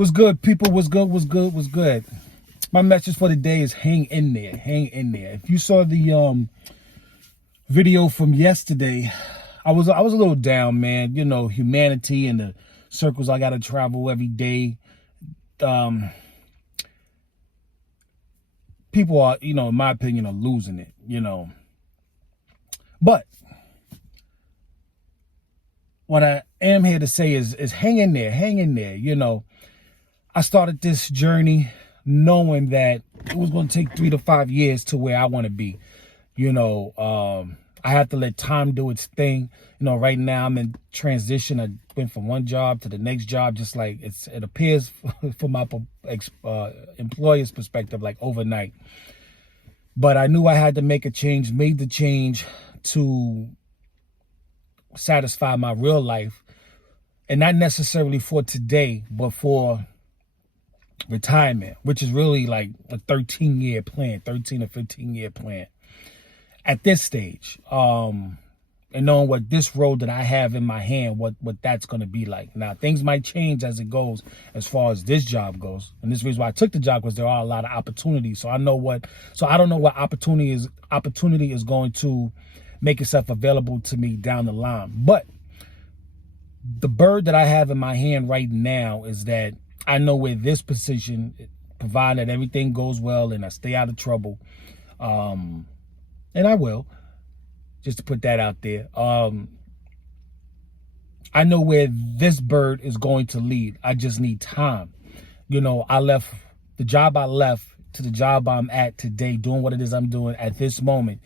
Was good, people. Was good. My message for the day is hang in there. Hang in there. If you saw the video from yesterday, I was a little down, man. You know, humanity and the circles I gotta travel every day. People are, in my opinion, are losing it, But what I am here to say is hang in there, hang in there. I started this journey knowing that it was going to take 3 to 5 years to where I want to be. I have to let time do its thing. Right now I'm in transition. I went from one job to the next job, just like it appears from my employer's perspective, like overnight. But I knew I had to make a change, made the change to satisfy my real life. And not necessarily for today, but for retirement, which is really like a 13-year plan, 13 or 15-year plan at this stage. And knowing what this road that I have in my hand, what that's going to be like. Now, things might change as it goes, as far as this job goes. And this reason why I took the job was there are a lot of opportunities. So I don't know what opportunity is going to make itself available to me down the line. But the bird that I have in my hand right now is that I know where this position, provided that everything goes well and I stay out of trouble, and I will, just to put that out there. I know where this bird is going to lead. I just need time. I left the job I left to the job I'm at today, doing what it is I'm doing at this moment.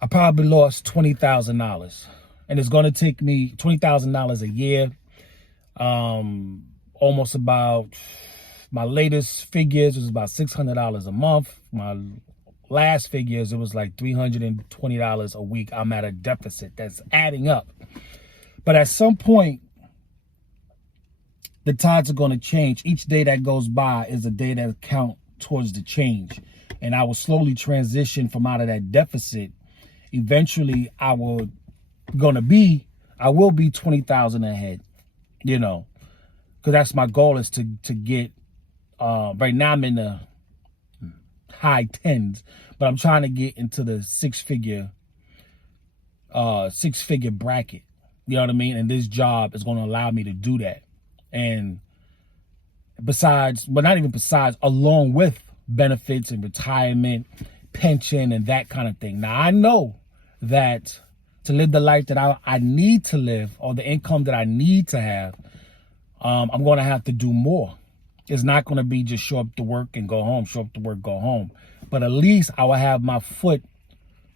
I probably lost $20,000, and it's going to take me $20,000 a year. Almost about, my latest figures was about $600 a month. My last figures, it was like $320 a week. I'm at a deficit that's adding up. But at some point, the tides are going to change. Each day that goes by is a day that counts towards the change. And I will slowly transition from out of that deficit. Eventually, I will be 20,000 ahead, because that's my goal, is to get, right now I'm in the high tens, but I'm trying to get into the six figure bracket. You know what I mean? And this job is going to allow me to do that. And along with benefits and retirement, pension, and that kind of thing. Now, I know that to live the life that I need to live, or the income that I need to have, I'm going to have to do more. It's not going to be just show up to work and go home, show up to work, go home. But at least I will have my foot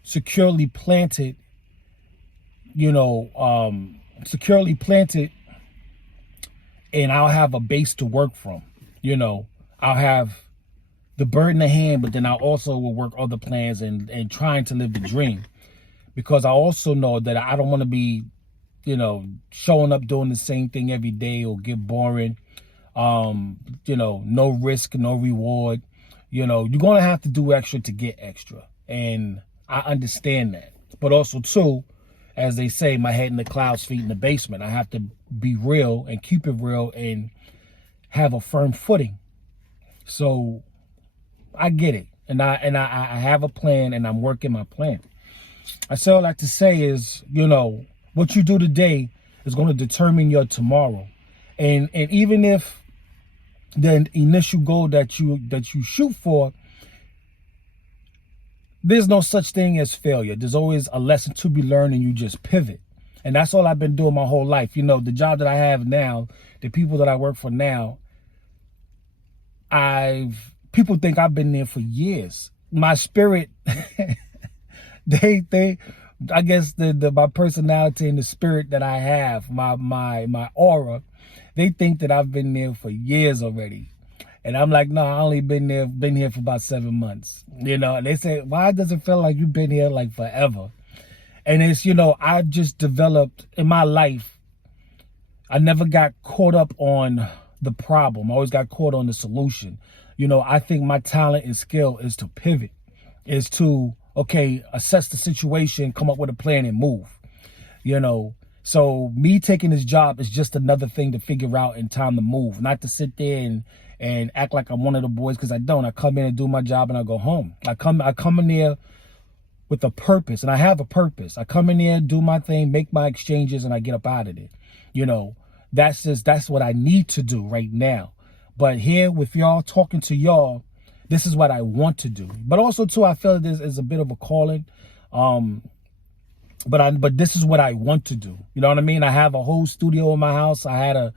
securely planted, and I'll have a base to work from. I'll have the bird in the hand, but then I also will work other plans and trying to live the dream. Because I also know that I don't want to be, showing up doing the same thing every day or get boring. No risk, no reward. You're going to have to do extra to get extra. And I understand that. But also, too, as they say, my head in the clouds, feet in the basement. I have to be real and keep it real and have a firm footing. So I get it. And I have a plan, and I'm working my plan. I say all that to say is, what you do today is going to determine your tomorrow. And even if the initial goal that you shoot for, there's no such thing as failure. There's always a lesson to be learned, and you just pivot. And that's all I've been doing my whole life. The job that I have now, the people that I work for now, people think I've been there for years. My spirit, I guess my personality and the spirit that I have, my aura, they think that I've been there for years already. And I'm like, no, I only been here for about 7 months. And they say, why does it feel like you've been here like forever? And it's, I've just developed in my life. I never got caught up on the problem. I always got caught on the solution. I think my talent and skill is to pivot, is to, assess the situation, come up with a plan and move. So me taking this job is just another thing to figure out and time to move, not to sit there and act like I'm one of the boys, because I don't. I come in and do my job and I go home. I come in there with a purpose, and I have a purpose. I come in there, do my thing, make my exchanges, and I get up out of it. You know, that's what I need to do right now. But here with y'all, talking to y'all, this is what I want to do. But also too, I feel this is a bit of a calling. But this is what I want to do. You know what I mean? I have a whole studio in my house. I had a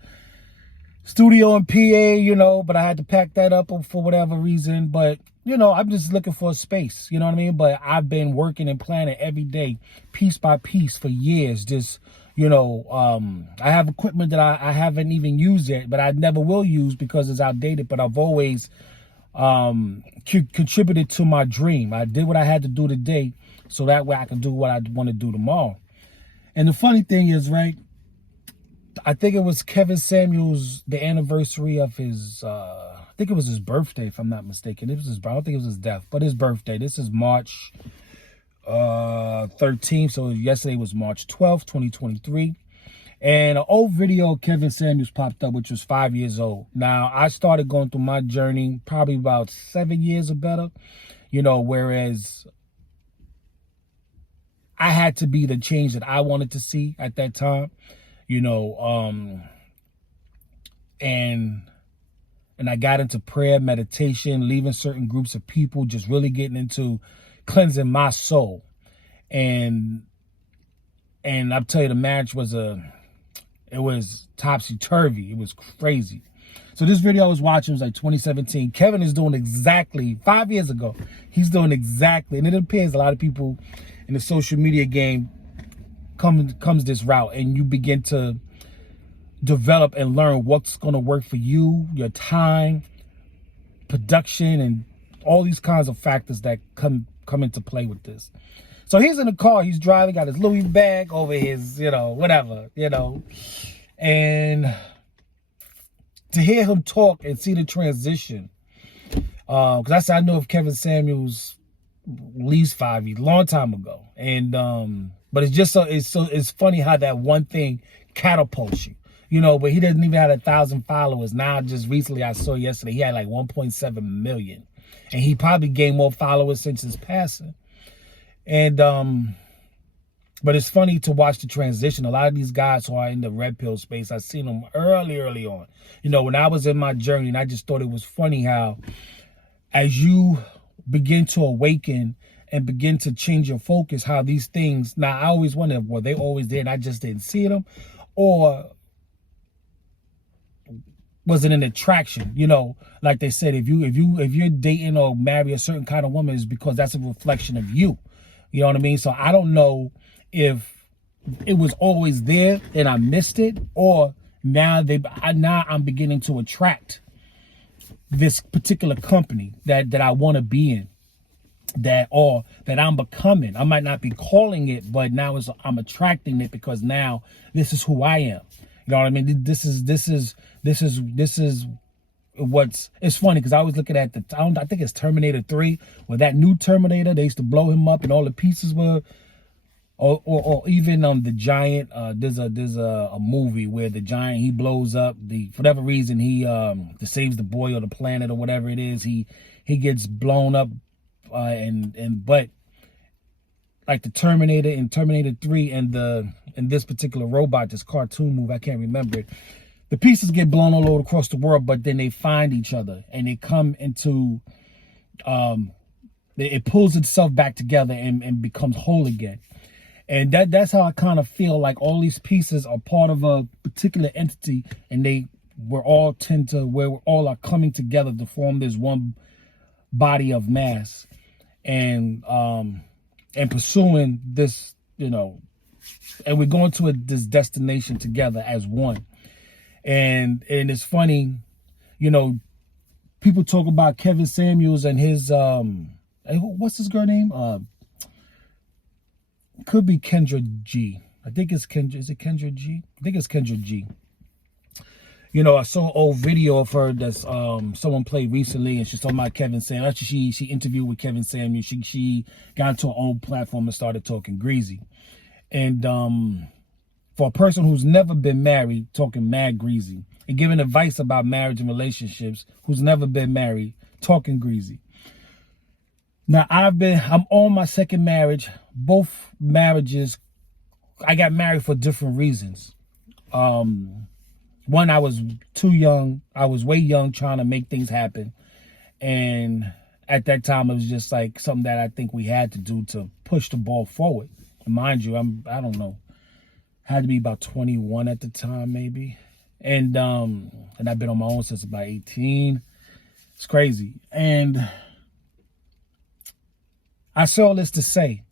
studio in PA, you know, but I had to pack that up for whatever reason. But, you know, I'm just looking for a space, you know what I mean? But I've been working and planning every day, piece by piece for years. Just, you know, I have equipment that I haven't even used yet, but I never will use because it's outdated. But I've always contributed to my dream. I did what I had to do today so that way I can do what I want to do tomorrow. And the funny thing is, right, I think it was Kevin Samuels, the anniversary of his, I think it was his birthday, if I'm not mistaken. It was his, I don't think it was his death, but his birthday. This is March 13th. So yesterday was March 12th, 2023. And an old video of Kevin Samuels popped up, which was 5 years old. Now, I started going through my journey probably about 7 years or better, you know, whereas I had to be the change that I wanted to see at that time, you know, and I got into prayer, meditation, leaving certain groups of people, just really getting into cleansing my soul. And I'll tell you, the marriage was it was topsy-turvy. It was crazy. So this video I was watching was like 2017. Kevin is doing exactly 5 years ago. He's doing exactly, and it appears a lot of people in the social media game comes this route, and you begin to develop and learn what's going to work for you, your time, production, and all these kinds of factors that come into play with this. So he's in the car, he's driving, got his Louis bag over his, you know, whatever, you know. And to hear him talk and see the transition, because I said I know of Kevin Samuels at least 5 years, long time ago. And but it's just it's funny how that one thing catapults you. You know, but he doesn't even have 1,000 followers. Now, just recently, I saw yesterday, he had like 1.7 million. And he probably gained more followers since his passing. And, but it's funny to watch the transition. A lot of these guys who are in the red pill space, I've seen them early on. You know, when I was in my journey, and I just thought it was funny how as you begin to awaken and begin to change your focus, how these things, now I always wonder, were they always there and I just didn't see them? Or was it an attraction? You know, like they said, if you're dating or marry a certain kind of woman, it's because that's a reflection of you. You know what I mean? So I don't know if it was always there and I missed it, or now I'm beginning to attract this particular company that I want to be in, that I'm becoming. I might not be calling it, but now I'm attracting it because now this is who I am. You know what I mean? This is what's, it's funny because I was looking at I think it's Terminator 3, where that new Terminator, they used to blow him up and all the pieces were, or even the giant, there's a movie where the giant, he blows up, for whatever reason, he saves the boy or the planet or whatever it is, he gets blown up, but like the Terminator in Terminator 3 and this particular robot, this cartoon movie, I can't remember it, the pieces get blown all over across the world, but then they find each other and they come into, it pulls itself back together and becomes whole again. And that's how I kind of feel like all these pieces are part of a particular entity, and we're all are coming together to form this one body of mass, and pursuing this, you know, and we're going to this destination together as one. And it's funny, you know, people talk about Kevin Samuels and his what's his girl name? Could be Kendra G. I think it's Kendra. Is it Kendra G? I think it's Kendra G. You know, I saw an old video of her that's someone played recently, and she's talking about Kevin Samuels. Actually, she interviewed with Kevin Samuels. She got into her own platform and started talking greasy. And For a person who's never been married, talking mad greasy, and giving advice about marriage and relationships, who's never been married, talking greasy. Now, I'm on my second marriage. Both marriages, I got married for different reasons. One, I was too young. I was way young trying to make things happen. And at that time, it was just like something that I think we had to do to push the ball forward. And mind you, I don't know, had to be about 21 at the time, maybe. And I've been on my own since about 18. It's crazy. And I say all this to say,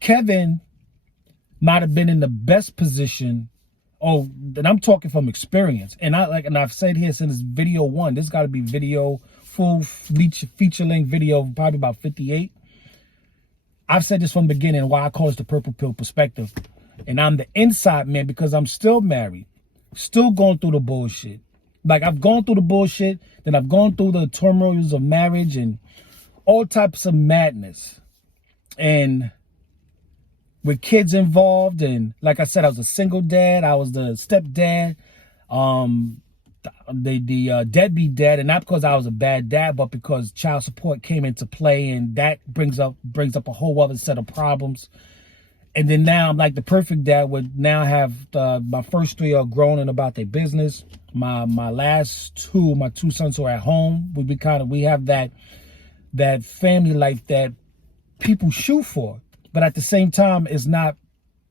Kevin might have been in the best position. Oh, and I'm talking from experience. And I've said here since video 1, this got to be full feature length video, probably about 58. I've said this from the beginning, why I call this the purple pill perspective. And I'm the inside man because I'm still married, still going through the bullshit. Like, I've gone through the bullshit, then I've gone through the turmoils of marriage and all types of madness. And with kids involved, and like I said, I was a single dad, I was the stepdad, the deadbeat dad, and not because I was a bad dad, but because child support came into play, and that brings up a whole other set of problems. And then now I'm like the perfect dad. Would now have my first 3 are grown and about their business. My two sons who are at home. We have that family life that people shoot for, but at the same time, it's not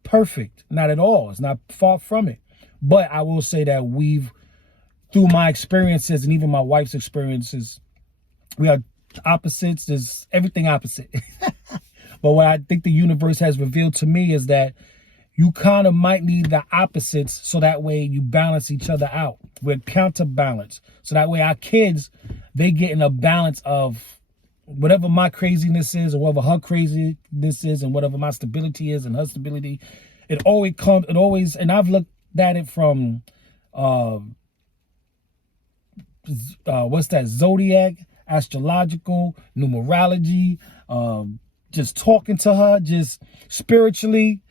perfect, not at all. It's not far from it. But I will say that through my experiences and even my wife's experiences, we are opposites. There's everything opposite. But what I think the universe has revealed to me is that you kind of might need the opposites so that way you balance each other out. We're counterbalance. So that way our kids, they get in a balance of whatever my craziness is or whatever her craziness is and whatever my stability is and her stability. It always, and I've looked at it from, what's that, zodiac, astrological, numerology, just talking to her, just spiritually,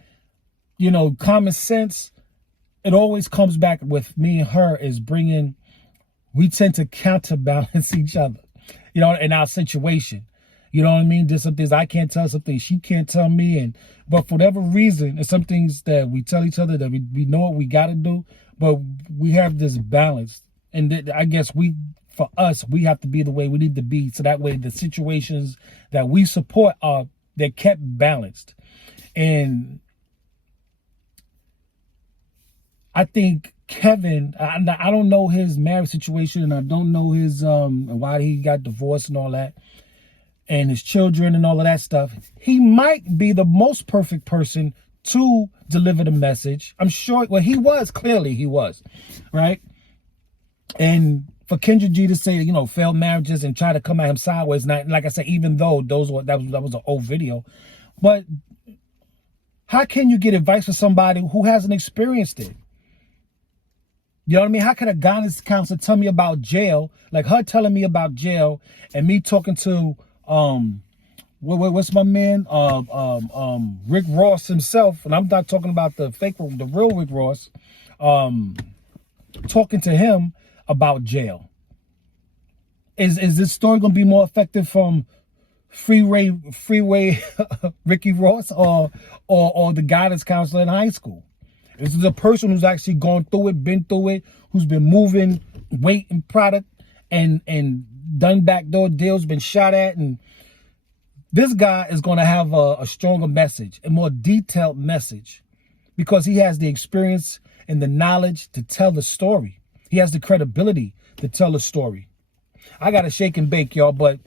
common sense. It always comes back with me and her we tend to counterbalance each other, in our situation. You know what I mean? There's some things I can't tell, some things she can't tell me. But for whatever reason, there's some things that we tell each other that we know what we got to do, but we have this balance. And I guess for us, we have to be the way we need to be. So that way the situations that we support they're kept balanced. And I think Kevin, I don't know his marriage situation, and I don't know his why he got divorced and all that, and his children and all of that stuff. He might be the most perfect person to deliver the message. I'm sure, clearly he was, right? And for Kendra G to say, failed marriages and try to come at him sideways, not like I said, even though that was an old video, but how can you get advice from somebody who hasn't experienced it? You know what I mean? How can a guidance counselor tell me about jail, like her telling me about jail, and me talking to what's my man, Rick Ross himself, and I'm not talking about the real Rick Ross, talking to him about jail. Is this story gonna be more effective from freeway Ricky Ross or the guidance counselor in high school? This is a person who's actually gone through it, been through it, who's been moving weight and product and done backdoor deals, been shot at. And this guy is going to have a stronger message, a more detailed message, because he has the experience and the knowledge to tell the story. He has the credibility to tell the story. I got to shake and bake, y'all, but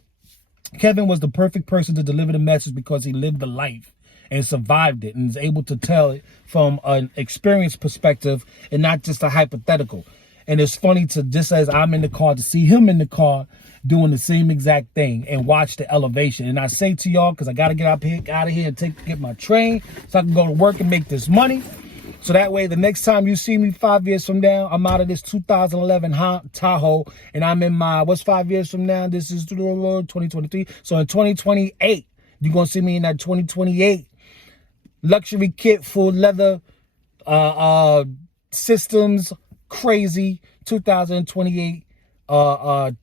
Kevin was the perfect person to deliver the message because he lived the life and survived it and is able to tell it from an experience perspective and not just a hypothetical. And it's funny just as I'm in the car, to see him in the car doing the same exact thing and watch the elevation. And I say to y'all, because I got to get out of here and get my train so I can go to work and make this money. So that way, the next time you see me 5 years from now, I'm out of this 2011 Tahoe, and I'm in what's 5 years from now? This is 2023. So in 2028, you're going to see me in that 2028 luxury kit, full leather, systems, crazy 2028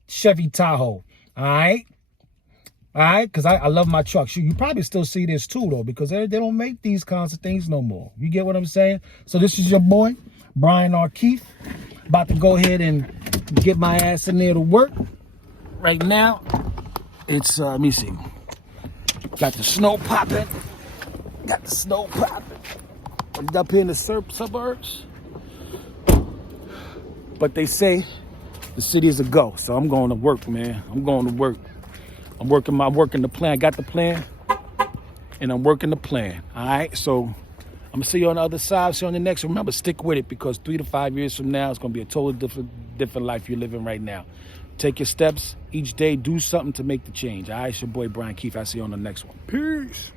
Chevy Tahoe. All right, because I love my trucks. You probably still see this too, though, because they don't make these kinds of things no more. You get what I'm saying? So this is your boy, Brian R. Keith, about to go ahead and get my ass in there to work. Right now, it's, let me see. Got the snow popping. Got the snow popping. I'm up here in the suburbs. But they say the city is a go, so I'm going to work, man. I'm going to work. I'm working the plan. I got the plan, and I'm working the plan. All right, so I'm gonna see you on the other side. See you on the next. Remember, stick with it, because 3 to 5 years from now, it's gonna be a totally different life you're living right now. Take your steps each day. Do something to make the change. All right, it's your boy Brian Keith. I'll see you on the next one. Peace.